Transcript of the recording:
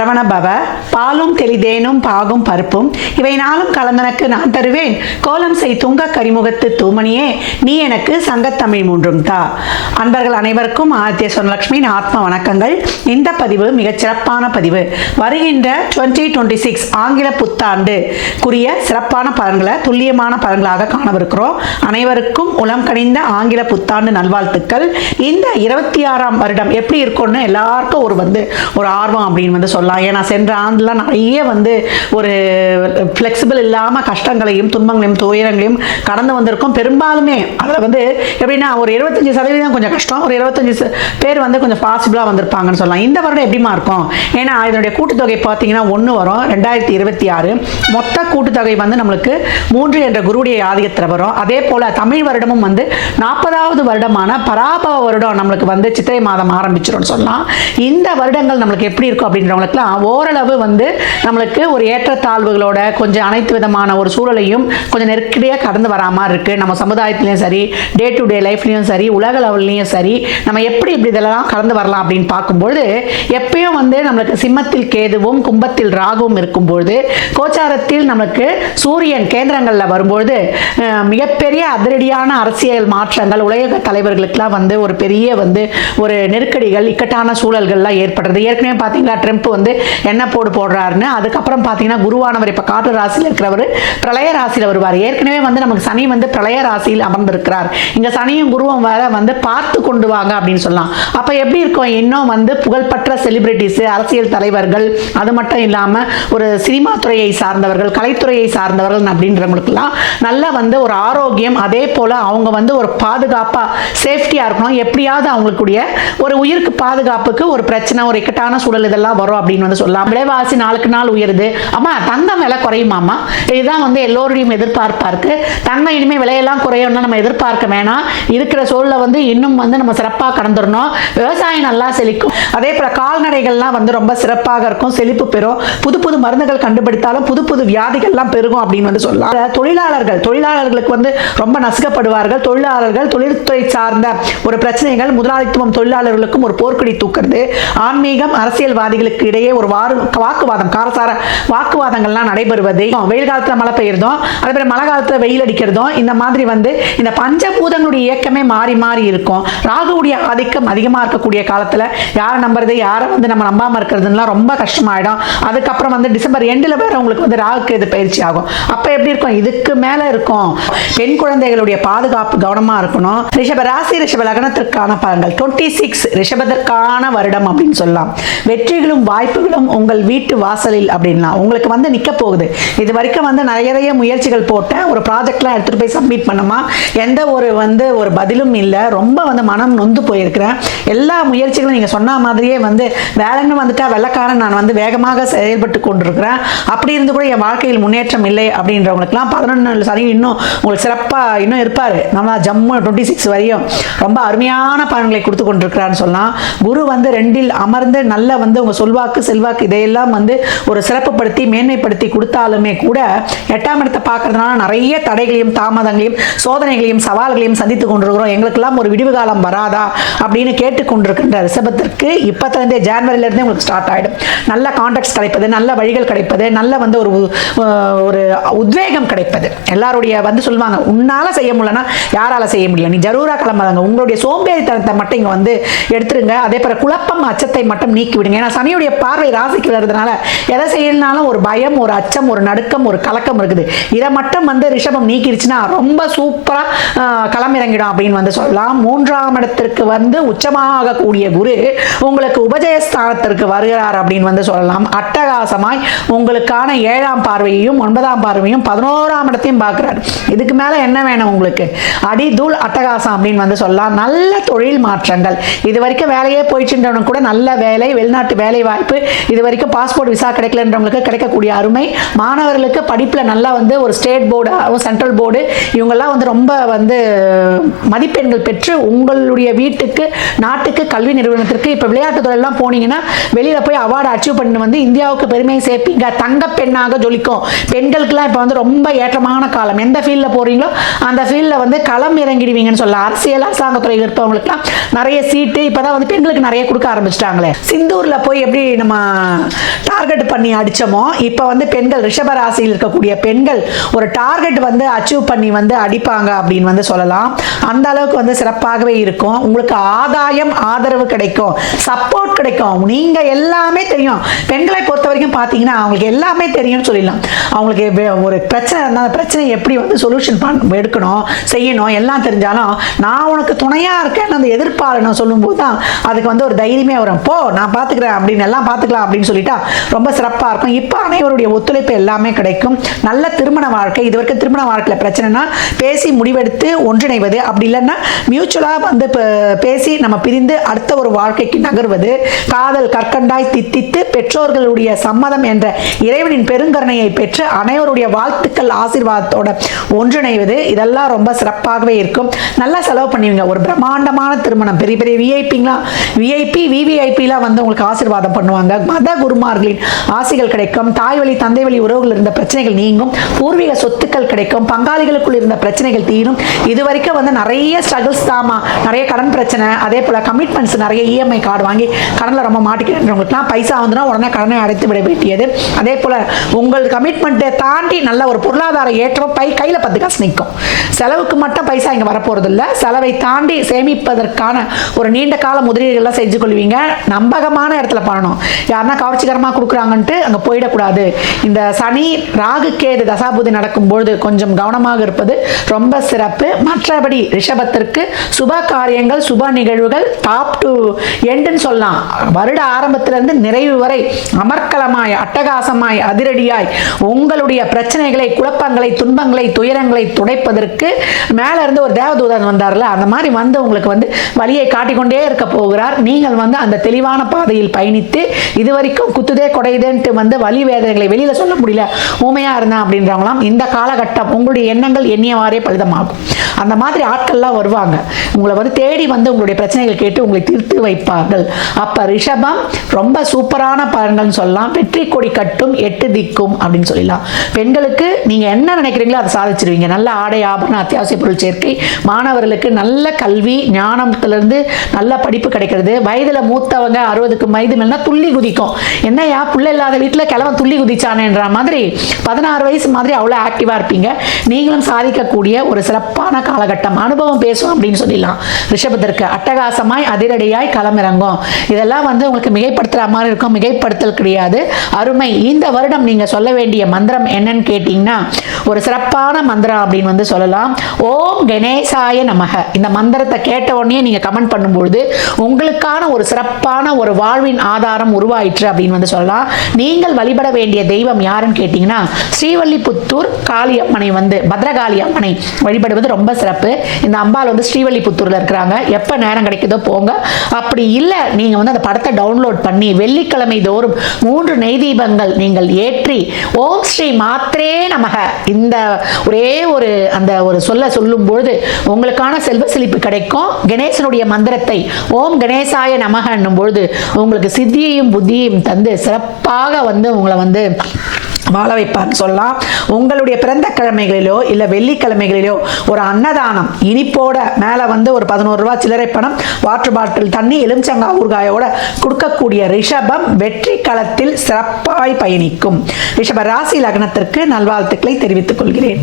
சரவண பவ பாலும் தெளிதேனும் பாகும் பருப்பும். இவை நாளும் கலந்தனக்கு நான் தருவேன். கோலம் செய் துங்க கரிமுகத்து தூமணியே நீ எனக்கு சங்கத்தமிழ் மூன்றும் தா. அன்பர்கள் அனைவருக்கும் ஆதித்ய சொன்னலட்சுமியின் ஆத்ம வணக்கங்கள். இந்த பதிவு மிகச் சிறப்பான பதிவு. வருகின்ற டுவெண்ட்டி டுவெண்ட்டி சிக்ஸ் ஆங்கில புத்தாண்டு குறிய சிறப்பான பலன்களை துல்லியமான பலன்களாக காணவிருக்கிறோம். அனைவருக்கும் உளம் கணிந்த ஆங்கில புத்தாண்டு நல்வாழ்த்துக்கள். இந்த இருபத்தி ஆறாம் வருடம் எப்படி இருக்கும்னு எல்லாருக்கும் ஒரு வந்து ஒரு ஆர்வம் அப்படின்னு வந்து சொல்ல சொல்லலாம். ஏன்னா சென்ற ஆண்டுலாம் நிறைய வந்து ஒரு ஃப்ளெக்சிபிள் இல்லாமல் கஷ்டங்களையும் துன்பங்களையும் துயரங்களையும் கடந்து வந்திருக்கோம். பெரும்பாலுமே அதில் வந்து எப்படின்னா ஒரு இருபத்தஞ்சி சதவீதம் கொஞ்சம் கஷ்டம் ஒரு இருபத்தஞ்சி பேர் வந்து கொஞ்சம் பாசிபிளாக வந்திருப்பாங்கன்னு சொல்லலாம். இந்த வருடம் எப்படிமா இருக்கும்? ஏன்னா இதனுடைய கூட்டுத்தொகை பார்த்தீங்கன்னா ஒன்று வரும் ரெண்டாயிரத்தி இருபத்தி ஆறு. மொத்த கூட்டுத்தொகை வந்து நம்மளுக்கு மூன்று என்ற குருடைய ஆதிக்கத்தில் வரும். அதே போல் தமிழ் வருடமும் வந்து நாற்பதாவது வருடமான பராபவ வருடம் நம்மளுக்கு வந்து சித்திரை மாதம் ஆரம்பிச்சிடும் சொல்லலாம். இந்த வருடங்கள் நம்மளுக்கு எப்படி இருக்கும் அப்படின்றவங்களுக்குலாம் ஓரளவு வந்து நம்மளுக்கு ஒரு ஏற்றத்தாழ்வுகளோட கொஞ்சம் அனைத்து விதமான ஒரு சூழலையும் கொஞ்சம் நெருக்கடியாக கடந்து வரா மாதிரி இருக்குது நம்ம சமுதாயத்துலேயும் சரி டே டு டே லைஃப்லேயும் சரி உலக லெவல்லையும் சரி நம்ம எப்படி இப்படி இதெல்லாம் கடந்து வரலாம் அப்படின்னு பார்க்கும்பொழுது எப்பயும் வந்து நம்மளுக்கு சிம்மத்தில் கேதுவும் கும்பத்தில் ராகுவும் இருக்கும்பொழுது கோச்சாரத்தில் நமக்கு சூரியன் கேந்திரங்களில் வரும்பொழுது மிகப்பெரிய அதிரடியான அரசியல் மாற்றங்கள் உலக தலைவர்களுக்கெல்லாம் வந்து ஒரு பெரிய வந்து ஒரு நெருக்கடிகள் இக்கட்டான சூழல்கள்லாம் ஏற்படுறது. ஏற்கனவே பார்த்தீங்களா ட்ரம்ப் வந்து என்ன போடு போடுறாருன்னு. அதுக்கப்புறம் பார்த்தீங்கன்னா குருவானவர் இப்போ காற்று ராசியில் இருக்கிறவர் பிரளய ராசியில் வருவார். ஏற்கனவே வந்து நமக்கு சனி வந்து பிரளய ராசியில் அமர்ந்திருக்கிறார். இங்கே சனியும் குருவும் வேற வந்து பார்த்து கொண்டு வாங்க அப்படின்னு சொல்லலாம். அப்போ எப்படி இருக்கும்? இன்னும் வந்து புகழ்பெற்ற செலிபிரிட்டிஸ் அரசியல் தலைவர்கள் அது மட்டும் இல்லாமல் ஒரு சினிமா துறையை சார்ந்தவர்கள் கலைத்துறையை சார்ந்தவர்கள் அப்படின்றவங்களுக்குலாம் நல்ல வந்து ஒரு ஆரோக்கியம் அதே போல் அவங்க வந்து ஒரு பாதுகாப்பாக சேஃப்டியாக இருக்கணும். எப்படியாவது அவங்களுக்குடைய ஒரு உயிருக்கு பாதுகாப்புக்கு ஒரு பிரச்சனை ஒரு இக்கட்டான சூழல் இதெல்லாம் வரும் அப்படின்னு வந்து சொல்லலாம். விலைவாசி நாளுக்கு நாள் உயருது. அம்மா தங்கம் விலை குறையுமாம்மா? இதுதான் வந்து எல்லோருடையும் எதிர்பார்ப்பா இருக்கு தங்கம் இனிமேல் விலையெல்லாம் குறையும்னா நம்ம எதிர்பார்க்க வேணாம். இருக்கிற சூழலை வந்து இன்னும் வந்து நம்ம சிறப்பாக கடந்துடணும். விவசாயம் நல்லா செழிக்கும். அதே போல் கால்நடைகள்லாம் வந்து ரொம்ப சிறப்பாக இருக்கும். செழிப்பு பெறும். புது புது மருந்துகள் கண்டுபிடித்தாலும் புது புது வியாதிகள்லாம் பெருகும் அப்படின்னு வந்து சொல்லலாம். தொழிலாளர்கள் தொழிலாளர்களுக்கு வந்து ரொம்ப நசுக்கப்படுவார்கள். தொழிலாளர்கள் தொழில்துறை சார்ந்த ஒரு பிரச்சனைகள் முதலாளித்துவம் தொழிலாளர்களுக்கும் ஒரு போர்க்கொடி தூக்குறது. ஆன்மீகம் அரசியல்வாதிகளுக்கு இடையே ஒரு வாரு வாக்குவாதம் காரசார வாக்குவாதங்கள்லாம் நடைபெறுவது. வெயில் காலத்துல மழை பெய்யறதும் அதே மாதிரி மழை காலத்துல வெயில் அடிக்கிறதும் இந்த மாதிரி வந்து இந்த பஞ்சபூதங்களுடைய இயக்கமே மாறி மாறி இருக்கும். ராகுவுடைய ஆதிக்கம் அதிகமா இருக்கக்கூடிய காலத்துல யாரை நம்புறது யாரை வந்து நம்ம நம்பாம இருக்கிறதுலாம் ரொம்ப கஷ்டமாயிடும். அதுக்கப்புறம் வந்து டிசம்பர் எண்டில் வேறு உங்களுக்கு வந்து ராகுக்கு இது பயிற்சி ஆகும். அப்ப எப்படி இருக்கும்? இதுக்கு மேல இருக்கும். பெண் குழந்தைகளுடைய பாதுகாப்பு கவனமா இருக்கணும். ரிஷப ராசி ரிஷப லக்னத்திற்கான பலன்கள். டுவெண்ட்டி சிக்ஸ் ரிஷபத்திற்கான வருடம் அப்படின்னு சொல்லலாம். வெற்றிகளும் வாய்ப்பு வாய்ப்புகளும் உங்கள் வீட்டு வாசலில் அப்படின்லாம். உங்களுக்கு வந்து நிற்க போகுது. இது வரைக்கும் வந்து நிறைய முயற்சிகள் போட்டேன். ஒரு ப்ராஜெக்ட்லாம் எடுத்துகிட்டு போய் சப்மிட் பண்ணமா. எந்த ஒரு வந்து ஒரு பதிலும் இல்லை. ரொம்ப வந்து மனம் நொந்து போயிருக்கிறேன். எல்லா முயற்சிகளும் நீங்கள் சொன்ன மாதிரியே வந்து வேலைன்னு வந்துட்டா வெள்ளக்காரன் நான் வந்து வேகமாக செயல்பட்டு கொண்டிருக்கிறேன். அப்படி இருந்து கூட என் வாழ்க்கையில் முன்னேற்றம் இல்லை அப்படின்றவங்களுக்குலாம் பதினொன்று சதவீதம் இன்னும் உங்களுக்கு சிறப்பாக இன்னும் இருப்பார். நம்ம ஜம்மு டுவெண்ட்டி சிக்ஸ் வரையும் ரொம்ப அருமையான பலன்களை கொடுத்து கொண்டிருக்கிறான்னு சொல்லலாம். குரு வந்து ரெண்டில் அமர்ந்து நல்ல வந்து உங்கள் சொல்வாக்கு செல்வாக்கு இதையெல்லாம் வந்து ஒரு சிறப்புப்படுத்தி மேன்மைப்படுத்தி கொடுத்தாலுமே கூட எட்டாம் இடத்தை பார்க்கறதுனால நிறைய தடைகளையும் தாமதங்களையும் சோதனைகளையும் சவால்களையும் சந்தித்து கொண்டிருக்கிறோம். எங்களுக்கெல்லாம் ஒரு விடிவு காலம் வராதா அப்படின்னு கேட்டுக்கொண்டிருக்கின்ற ரிஷபத்திற்கு இப்போத்திலேருந்தே ஜான்வரியிலேருந்தே உங்களுக்கு ஸ்டார்ட் ஆகிடும் நல்ல கான்டாக்ட்ஸ் கிடைப்பது நல்ல வழிகள் கிடைப்பது நல்ல வந்து ஒரு ஒரு உத்வேகம் கிடைப்பது. எல்லாருடைய வந்து சொல்லுவாங்க உன்னால் செய்ய முடியலன்னா யாரால செய்ய முடியல? நீ ஜரூரா கிளம்பாதாங்க. உங்களுடைய சோம்பேறித்தனத்தை மட்டும் இங்கே வந்து எடுத்துருங்க. அதே போல குழப்பம் அச்சத்தை மட்டும் நீக்கி விடுங்க ஏன்னா சனியுடைய பார்வை ராசிக்கு வர்றதுனால எதை செய்யணும்னாலும் ஒரு பயம் ஒரு அச்சம் ஒரு நடுக்கம் ஒரு கலக்கம் இருக்குது. இதை மட்டும் வந்து ரிஷபம் நீக்கிருச்சுன்னா ரொம்ப சூப்பராக களமிறங்கிடும் அப்படின்னு வந்து சொல்லலாம். மூன்றாம் இடத்திற்கு வந்து உச்சமாக கூடிய குரு உங்களுக்கு உபஜயஸ்தானத்திற்கு வருகிறார் அப்படின்னு வந்து சொல்லலாம். அட்டகாசமாய் உங்களுக்கான ஏழாம் பார்வையையும் ஒன்பதாம் பார்வையும் பதினோராம் இடத்தையும் பார்க்கிறார். இதுக்கு மேல என்ன வேணும் உங்களுக்கு? அடிதூள் அட்டகாசம் அப்படின்னு வந்து சொல்லலாம். நல்ல தொழில் மாற்றங்கள். இது வரைக்கும் வேலையே போயிடுச்சுன்றவனுக்கு கூட நல்ல வேலை வெளிநாட்டு வேலை வாய்ப்பு இது வரைக்கும் பாஸ்போர்ட் விசா கிடைக்கலன்றவங்களுக்கு கிடைக்கக்கூடிய அருமை. மாணவர்களுக்கு படிப்பில் நல்லா வந்து ஒரு ஸ்டேட் போர்டு சென்ட்ரல் போர்டு இவங்கெல்லாம் வந்து ரொம்ப வந்து மதிப்பெண்கள் பெற்று உங்களுடைய வீட்டுக்கு நாட்டுக்கு கல்வி நிறுவனத்திற்கு இப்போ விளையாட்டு துறையெல்லாம் போனீங்கன்னா வெளியில் போய் அவார்டு அச்சீவ் பண்ணி வந்து இந்தியாவுக்கு பெருமையை சேர்ப்பீங்க. தங்க பெண்ணாக ஜொலிக்கும். பெண்களுக்கெல்லாம் இப்போ வந்து ரொம்ப ஏற்றமான காலம். எந்த ஃபீல்டில் போறீங்களோ அந்த ஃபீல்டில் வந்து களம் இறங்கிடுவீங்கன்னு சொல்லலாம் அரசியல் அரசாங்கத்துறையில் இருப்பவங்களுக்குலாம் நிறைய சீட்டு இப்போதான் வந்து பெண்களுக்கு நிறைய கொடுக்க ஆரம்பிச்சிட்டாங்களே. சிந்தூரில் போய் எப்படி நம்ம டார்கெட் பண்ணி அடித்தோமோ இப்போ வந்து பெண்கள் ரிஷப ராசியில் இருக்கக்கூடிய பெண்கள் ஒரு டார்கெட் வந்து அச்சீவ் பண்ணி வந்து அடிப்பாங்க அப்படின்னு வந்து சொல்லலாம். அந்த அளவுக்கு வந்து சிறப்பாகவே இருக்கும். உங்களுக்கு ஆதாயம் ஆதரவு கிடைக்கும். சப்போர்ட் கிடைக்கும். நீங்கள் எல்லாமே தெரியும். பெண்களை பொறுத்த வரைக்கும் பார்த்தீங்கன்னா அவங்களுக்கு எல்லாமே தெரியும்னு சொல்லிடலாம். அவங்களுக்கு ஒரு பிரச்சனை இருந்தால் அந்த பிரச்சனை எப்படி வந்து சொல்யூஷன் பண்ண எடுக்கணும் செய்யணும் எல்லாம் தெரிஞ்சாலும் நான் உனக்கு துணையாக இருக்கேன்னு அந்த எதிர்ப்பாளனை சொல்லும்போது தான் அதுக்கு வந்து ஒரு தைரியமே வரும். போ நான் பார்த்துக்கிறேன் அப்படின்னு எல்லாம் பார்த்துக்கலாம் அப்படின்னு சொல்லிட்டா ரொம்ப சிறப்பாக இருக்கும். இப்போ அனைவருடைய ஒத்துழைப்பு எல்லாமே கிடைக்கும். நல்ல திருமண வாழ்க்கை இது வரைக்கும் திருமண வாழ்க்கையில் பிரச்சனைனா பேசி முடிவெடுத்து ஒன்றிணைவது. அப்படி இல்லைன்னா மியூச்சுவலாக வந்து பேசி நம்ம பிரிந்து அடுத்த ஒரு வாழ்க்கைக்கு நகர்வது. காதல் கற்கண்டாய் தித்தித்து பெற்றோர்களுடைய சம்மதம் என்ற இறைவனின் பெருங்கருணையை பெற்று அனைவருடைய வாழ்த்துக்கள் ஆசீர்வாதத்தோட ஒன்றிணைவது. இதெல்லாம் ரொம்ப சிறப்பாகவே இருக்கும். நல்லா செலவு பண்ணுவீங்க. ஒரு பிரம்மாண்டமான திருமணம். பெரிய பெரிய விஐபிங்களா விஐபி விவிஐபிலாம் வந்து உங்களுக்கு ஆசீர்வாதம் பண்ணுவாங்க. மத குருமார்களின் ஆசைகள் கிடைக்கும். தாய் வழி தந்தை வழி உறவுகள் இருந்த பிரச்சனைகள் நீங்கும். பூர்வீக சொத்துக்கள் கிடைக்கும். பங்காளிகளுக்குள் இருந்த பிரச்சனைகள் தீரும். இது வரைக்கும் வந்து நிறைய ஸ்ட்ரகிள்ஸ் தாமா நிறைய கடன் பிரச்சனை அதே போல் கமிட்மெண்ட்ஸ் நிறைய இஎம்ஐ கார்டு வாங்கி கடனில் ரொம்ப மாட்டிக்கிறவங்களுக்குலாம் பைசா வந்துனா உடனே கடனை அடைத்து விட வேண்டியது. அதே போல் உங்கள் கமிட்மெண்ட்டை தாண்டி நல்ல ஒரு பொருளாதார ஏற்றம் பை கையில் பத்து காசு நிற்கும் செலவுக்கு மட்டும் பைசா இங்கே வரப்போகிறது இல்லை செலவை தாண்டி சேமிப்பதற்கான ஒரு நீண்ட கால முதலீடுகள்லாம் செஞ்சு கொள்வீங்க நம்பகமான இடத்துல பண்ணணும். யாருன்னா கவர்ச்சிகரமாக கொடுக்குறாங்கன்ட்டு அங்கே போயிடக்கூடாது. இந்த சனி ராகுக்கேது தசாபூதி தசாபுதி நடக்கும்பொழுது கொஞ்சம் கவனமாக இருப்பது ரொம்ப சிறப்பு. மற்றபடி ரிஷபத்திற்கு சுப காரியங்கள் சுப நிகழ்வுகள் டாப் டு எண்டுன்னு சொல்லலாம். வருட ஆரம்பத்திலிருந்து நிறைவு வரை அமர்க்கலமாய் அட்டகாசமாய் அதிரடியாய் உங்களுடைய பிரச்சனைகளை குழப்பங்களை துன்பங்களை துயரங்களை துடைப்பதற்கு மேலே இருந்து ஒரு தேவதூதன் வந்தார்ல அந்த மாதிரி வந்து உங்களுக்கு வந்து வழியை காட்டிக்கொண்டே இருக்க போகிறார். நீங்கள் வந்து அந்த தெளிவான பாதையில் பயணித்து இது வரைக்கும் குத்துதே கொடையுதேன்ட்டு வந்து வலி வேதனைகளை வெளியில சொல்ல முடியல. ஊமையா இருந்தேன் அப்படின்றவங்களாம் இந்த காலகட்டம் உங்களுடைய எண்ணங்கள் எண்ணியவாறே பலிதமாகும். அந்த மாதிரி ஆட்கள்லாம் வருவாங்க. உங்களை வந்து தேடி வந்து உங்களுடைய பிரச்சனைகள் கேட்டு உங்களை தீர்த்து வைப்பார்கள். அப்ப ரிஷபம் ரொம்ப சூப்பரான பலன்கள்னு சொல்லலாம். வெற்றி கொடி கட்டும் எட்டு திக்கும் அப்படின்னு சொல்லலாம் பெண்களுக்கு நீங்க என்ன நினைக்கிறீங்களோ அதை சாதிச்சிருவீங்க. நல்ல ஆடை ஆபரண அத்தியாவசிய பொருள் சேர்க்கை மாணவர்களுக்கு நல்ல கல்வி ஞானத்திலிருந்து நல்ல படிப்பு கிடைக்கிறது. வயதுல மூத்தவங்க அறுபதுக்கு வயது மேலாம் துள்ளி குதிக்கும். என்னையா புள்ள இல்லாத வீட்டில் கிழவன் துள்ளி குதிச்சானேன்ற மாதிரி. பதினாறு வயசு மாதிரி அவ்வளோ ஆக்டிவா இருப்பீங்க. நீங்களும் சாதிக்கக்கூடிய ஒரு சிறப்பான காலகட்டம். அனுபவம் பேசும் அப்படின்னு சொல்லிடலாம். ரிஷபத்திற்கு அட்டகாசமாய் அதிரடியாய் களமிறங்கும். இதெல்லாம் வந்து உங்களுக்கு மிகைப்படுத்துகிற மாதிரி இருக்கும். மிகைப்படுத்தல் கிடையாது. அருமை. இந்த வருடம் நீங்க சொல்ல வேண்டிய மந்திரம் என்னன்னு கேட்டீங்கன்னா ஒரு சிறப்பான மந்திரம் அப்படின்னு வந்து சொல்லலாம். ஓம் கணேசாய நமக. இந்த மந்திரத்தை கேட்ட உடனே நீங்க கமெண்ட் பண்ணும்பொழுது உங்களுக்கான ஒரு சிறப்பான ஒரு வாழ்வின் ஆதாரம் உருவாயிற்று அப்படின்னு வந்து சொல்லலாம். நீங்கள் வழிபட வேண்டிய தெய்வம் யாருன்னு கேட்டிங்கன்னா ஸ்ரீவல்லிபுத்தூர் காளியம்மனை வந்து பத்ரகாளி அம்மனை வழிபடுவது ரொம்ப சிறப்பு. இந்த அம்பாள் வந்து ஸ்ரீவல்லிபுத்தூரில் இருக்கிறாங்க. எப்போ நேரம் கிடைக்குதோ போங்க. அப்படி இல்லை நீங்கள் வந்து அந்த படத்தை டவுன்லோட் பண்ணி வெள்ளிக்கிழமை தோறும் மூன்று நெய் தீபங்கள் நீங்கள் ஏற்றி ஓம் ஸ்ரீ மாத்திரே நமக. இந்த ஒரே ஒரு அந்த ஒரு சொல்ல சொல்லும் பொழுது உங்களுக்கான செல்வ செழிப்பு கிடைக்கும். கணேசனுடைய மந்திரத்தை ஓம் கணேசாய நமக என்னும் பொழுது உங்களுக்கு சித்தியையும் புத்தியையும் தந்து சிறப்பாக வந்து உங்களை வந்து வாழ வைப்பார்னு சொல்லலாம். உங்களுடைய பிறந்த கிழமைகளிலோ இல்லை வெள்ளிக்கிழமைகளிலோ ஒரு அன்னதானம் இனிப்போட மேலே வந்து ஒரு பதினோரு ரூபா சில்லறை பணம் வாட்டர் பாட்டில் தண்ணி எலுமிச்சங்காய் ஊறுகாயோட கொடுக்கக்கூடிய ரிஷபம் வெற்றி களத்தில் சிறப்பாய் பயணிக்கும். ரிஷப ராசி லக்னத்திற்கு நல்வாழ்த்துக்களை தெரிவித்துக் கொள்கிறேன்.